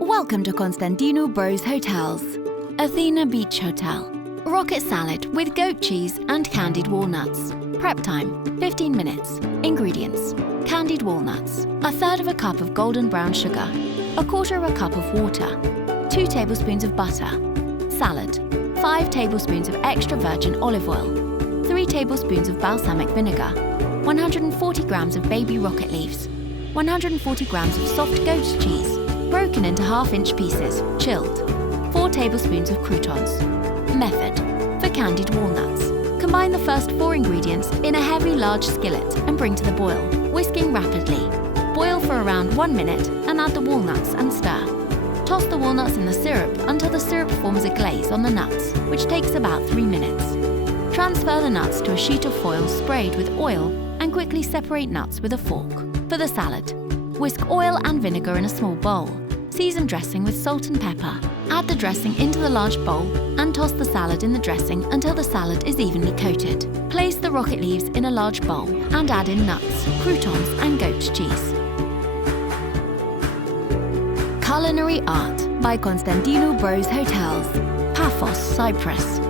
Welcome to Constantino Bros Hotels, Athena Beach Hotel. Rocket salad with goat cheese and candied walnuts. Prep time, 15 minutes. Ingredients: candied walnuts, a third of a cup of golden brown sugar, a quarter of a cup of water, 2 tablespoons of butter. Salad, 5 tablespoons of extra virgin olive oil, 3 tablespoons of balsamic vinegar, 140 grams of baby rocket leaves, 140 grams of soft goat cheese, broken into half-inch pieces, chilled, 4 tablespoons of croutons. Method: for candied walnuts, combine the first 4 ingredients in a heavy large skillet and bring to the boil, whisking rapidly. Boil for around 1 minute and add the walnuts and stir. Toss the walnuts in the syrup until the syrup forms a glaze on the nuts, which takes about 3 minutes. Transfer the nuts to a sheet of foil sprayed with oil and quickly separate nuts with a fork. For the salad, whisk oil and vinegar in a small bowl. Season dressing with salt and pepper. Add the dressing into the large bowl and toss the salad in the dressing until the salad is evenly coated. Place the rocket leaves in a large bowl and add in nuts, croutons and goat cheese. Culinary Art by Constantino Bros Hotels, Paphos, Cyprus.